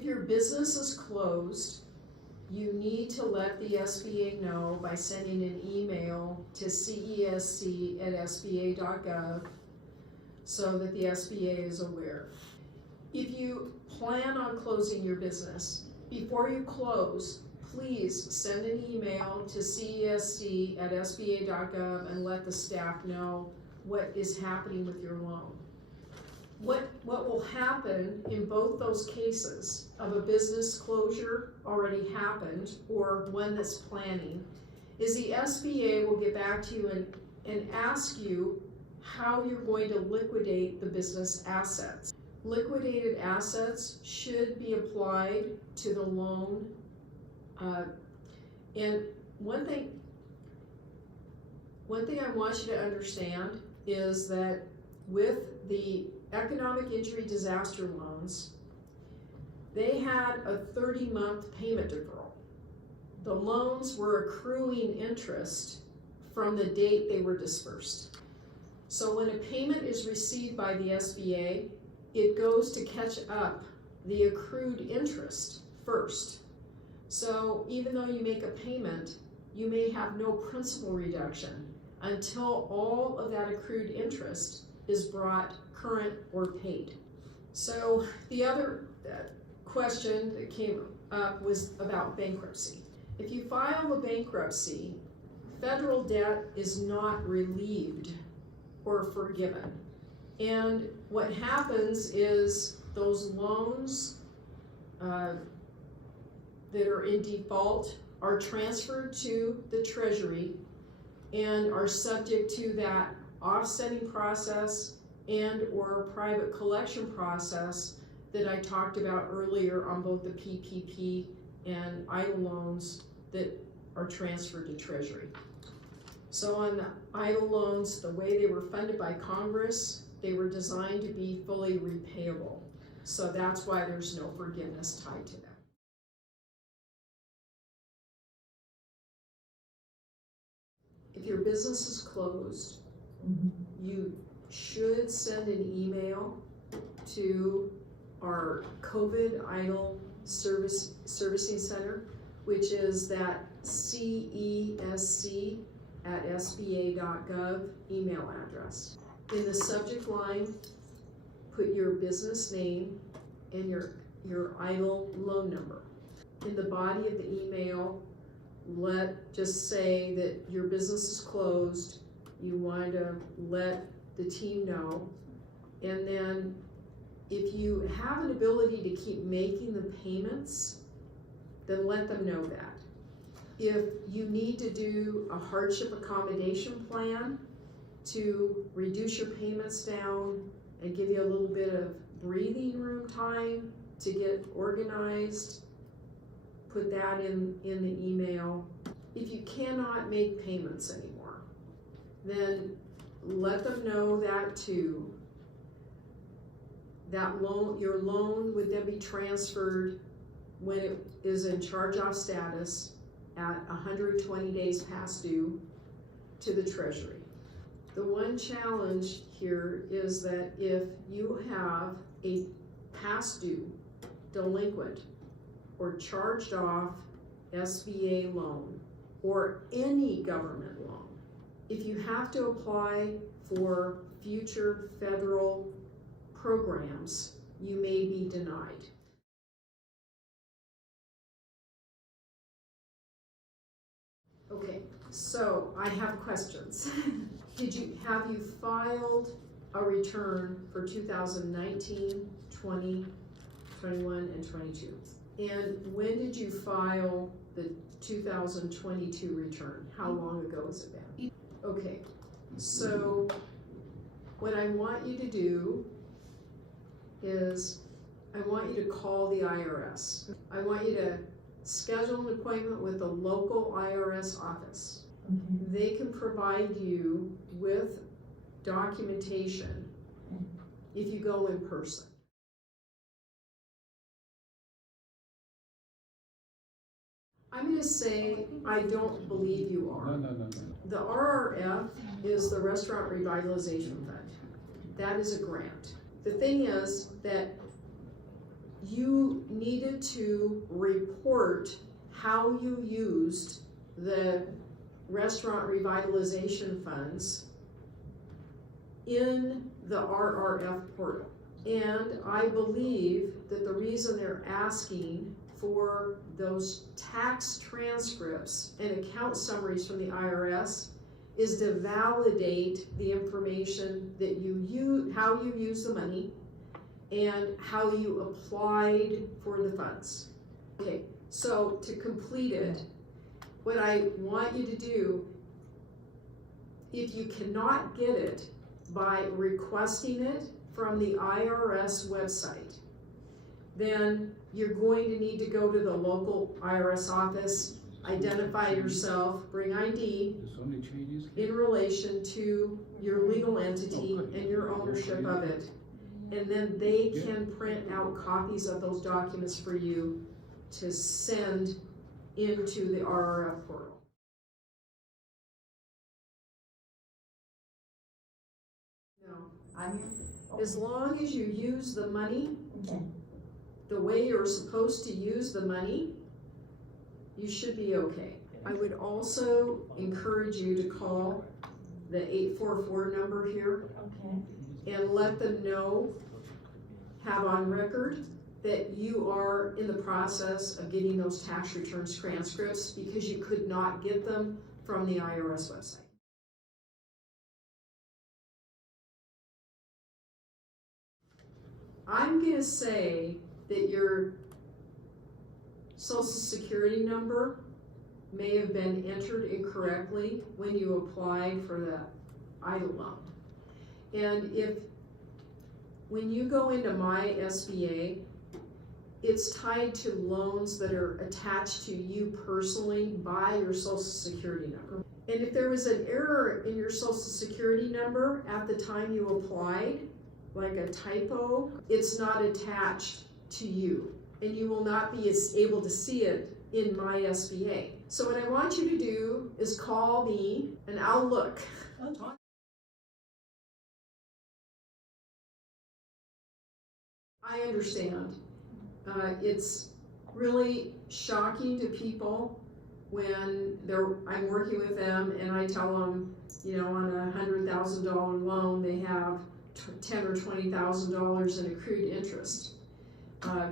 If your business is closed, you need to let the SBA know by sending an email to cesc@sba.gov so that the SBA is aware. If you plan on closing your business, before you close, please send an email to cesc@sba.gov and let the staff know what is happening with your loan. What will happen in both those cases of a business closure already happened or one that's planning is the SBA will get back to you and ask you how you're going to liquidate the business assets. Liquidated assets should be applied to the loan. And one thing I want you to understand is that with the economic injury disaster loans, they had a 30-month payment deferral. The loans were accruing interest from the date they were dispersed. So when a payment is received by the SBA, it goes to catch up the accrued interest first. So even though you make a payment, you may have no principal reduction until all of that accrued interest is brought current or paid. So the other question that came up was about bankruptcy. If you file a bankruptcy, federal debt is not relieved or forgiven. And what happens is those loans that are in default are transferred to the Treasury and are subject to that offsetting process and or private collection process that I talked about earlier on both the PPP and EIDL loans that are transferred to Treasury. So on the EIDL loans, the way they were funded by Congress, they were designed to be fully repayable. So that's why there's no forgiveness tied to that. If your business is closed, you should send an email to our COVID EIDL Servicing Center, which is that cesc@sba.gov email address. In the subject line, put your business name and your EIDL loan number. In the body of the email, just say that your business is closed, you want to let the team know, and then if you have an ability to keep making the payments, then let them know that. If you need to do a hardship accommodation plan to reduce your payments down and give you a little bit of breathing room time to get organized, put that in the email. If you cannot make payments anymore, then let them know that too. That loan, your loan would then be transferred when it is in charge-off status at 120 days past due to the Treasury. The one challenge here is that if you have a past due, delinquent, or charged off SBA loan, or any government loan, if you have to apply for future federal programs, you may be denied. Okay, so I have questions. Have you filed a return for 2019, 20, 21, and 22? And when did you file the 2022 return? How long ago has it been? Okay, so what I want you to do is I want you to call the IRS. I want you to schedule an appointment with the local IRS office. They can provide you with documentation if you go in person. I'm going to say I don't believe you are. No. The RRF is the Restaurant Revitalization Fund. That is a grant. The thing is that you needed to report how you used the restaurant revitalization funds in the RRF portal. And I believe that the reason they're asking for those tax transcripts and account summaries from the IRS is to validate the information that you use, how you use the money, and how you applied for the funds. Okay, so to complete it, what I want you to do, if you cannot get it by requesting it from the IRS website, then you're going to need to go to the local IRS office, identify yourself, bring ID in relation to your legal entity and your ownership of it. And then they can print out copies of those documents for you to send into the RRF portal. No. As long as you use the money the way you're supposed to use the money, you should be okay. I would also encourage you to call the 844 number here and let them know, have on record, that you are in the process of getting those tax returns transcripts because you could not get them from the IRS website. I'm going to say that your Social Security number may have been entered incorrectly when you applied for the EIDL loan. And when you go into My SBA, it's tied to loans that are attached to you personally by your Social Security number. And if there was an error in your Social Security number at the time you applied, like a typo, it's not attached to you, and you will not be able to see it in My SBA. So what I want you to do is call me and I'll look. I understand. It's really shocking to people when I'm working with them and I tell them, on a $100,000 loan, they have $10,000 or $20,000 in accrued interest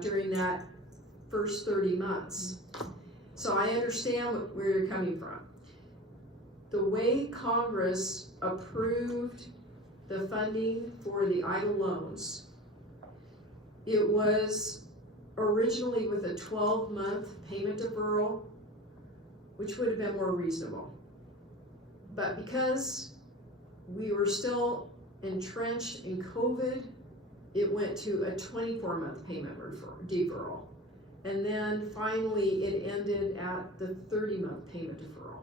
during that first 30 months. So I understand where you're coming from. The way Congress approved the funding for the EIDL loans, it was originally with a 12-month payment deferral, which would have been more reasonable. But because we were still entrenched in COVID, it went to a 24-month payment deferral. And then finally it ended at the 30-month payment deferral.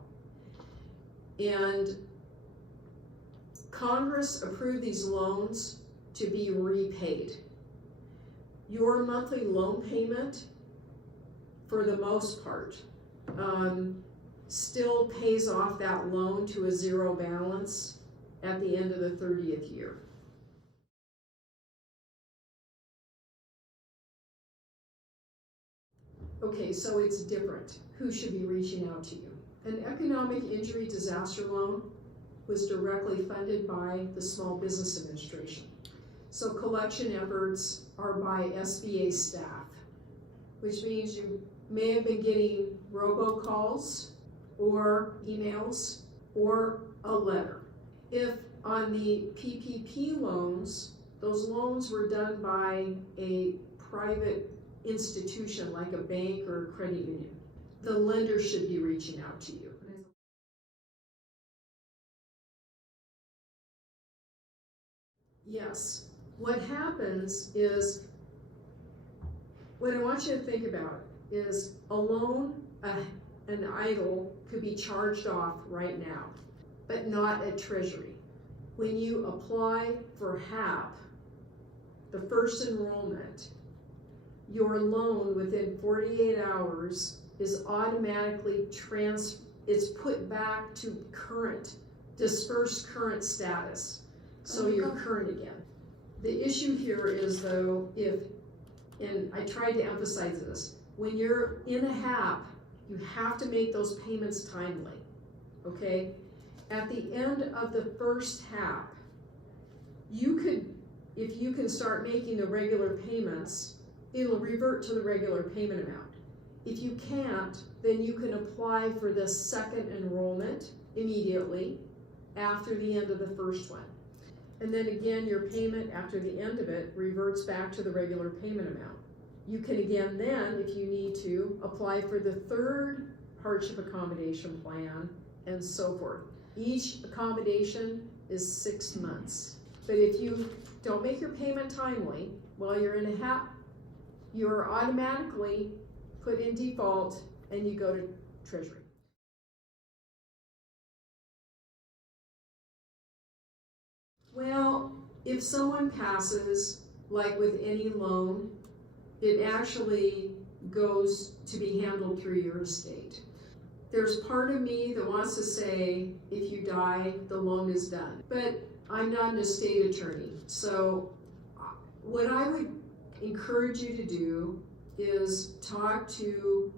And Congress approved these loans to be repaid. Your monthly loan payment, for the most part, still pays off that loan to a zero balance at the end of the 30th year. Okay, so it's different. Who should be reaching out to you? An economic injury disaster loan was directly funded by the Small Business Administration. So collection efforts are by SBA staff, which means you may have been getting robocalls or emails or a letter. If on the PPP loans, those loans were done by a private institution like a bank or a credit union, the lender should be reaching out to you. Yes, what happens is, what I want you to think about is a loan, an EIDL could be charged off right now, but not at Treasury. When you apply for HAP, the first enrollment, your loan within 48 hours is automatically it's put back to dispersed current status. So you're current again. The issue here is though, if and I tried to emphasize this, when you're in a HAP, you have to make those payments timely, okay? At the end of the first HAP, you could, if you can start making the regular payments, it'll revert to the regular payment amount. If you can't, then you can apply for the second enrollment immediately after the end of the first one. And then again, your payment after the end of it reverts back to the regular payment amount. You can again then, if you need to, apply for the third hardship accommodation plan and so forth. Each accommodation is 6 months. But if you don't make your payment timely while you're in a HAP, you're automatically put in default and you go to Treasury. Well, if someone passes, like with any loan, it actually goes to be handled through your estate. There's part of me that wants to say, if you die, the loan is done. But I'm not an estate attorney. So what I would encourage you to do is talk to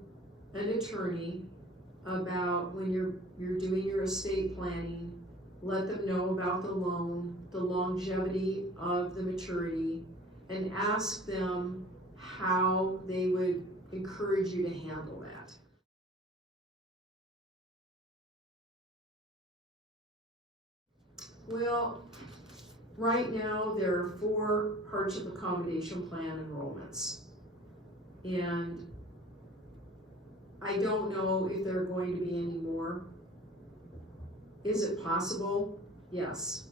an attorney about when you're doing your estate planning. Let them know about the loan, the longevity of the maturity, and ask them how they would encourage you to handle that. Well, right now there are 4 hardship accommodation plan enrollments. And I don't know if there are going to be any more. Is it possible? Yes.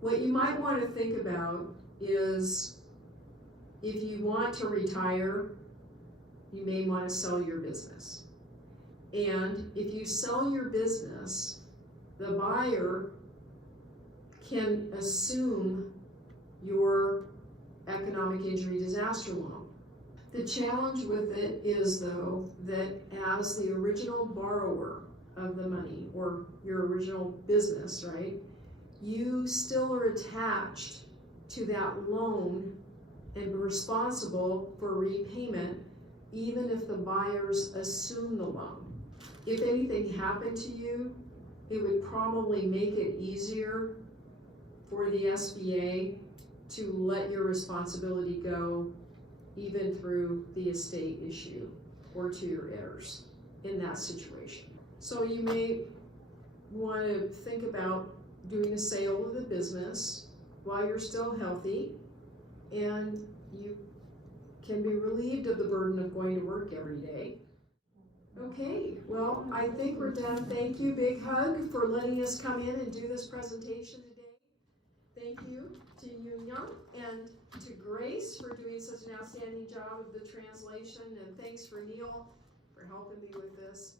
What you might want to think about is if you want to retire, you may want to sell your business. And if you sell your business, the buyer can assume your economic injury disaster loan. The challenge with it is, though, that as the original borrower of the money, or your original business, right, you still are attached to that loan and responsible for repayment, even if the buyers assume the loan. If anything happened to you, it would probably make it easier for the SBA to let your responsibility go even through the estate issue or to your heirs in that situation. So you may want to think about doing a sale of the business while you're still healthy, and you can be relieved of the burden of going to work every day. Okay, well, I think we're done. Thank you. Big hug for letting us come in and do this presentation today. Thank you to Yoon and to Grace for doing such an outstanding job of the translation, and thanks for Neil for helping me with this.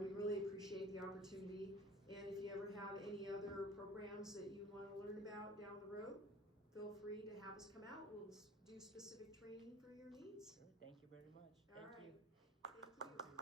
We really appreciate the opportunity. And if you ever have any other programs that you want to learn about down the road, feel free to have us come out. We'll do specific training for your needs. Thank you very much. All right. Thank you.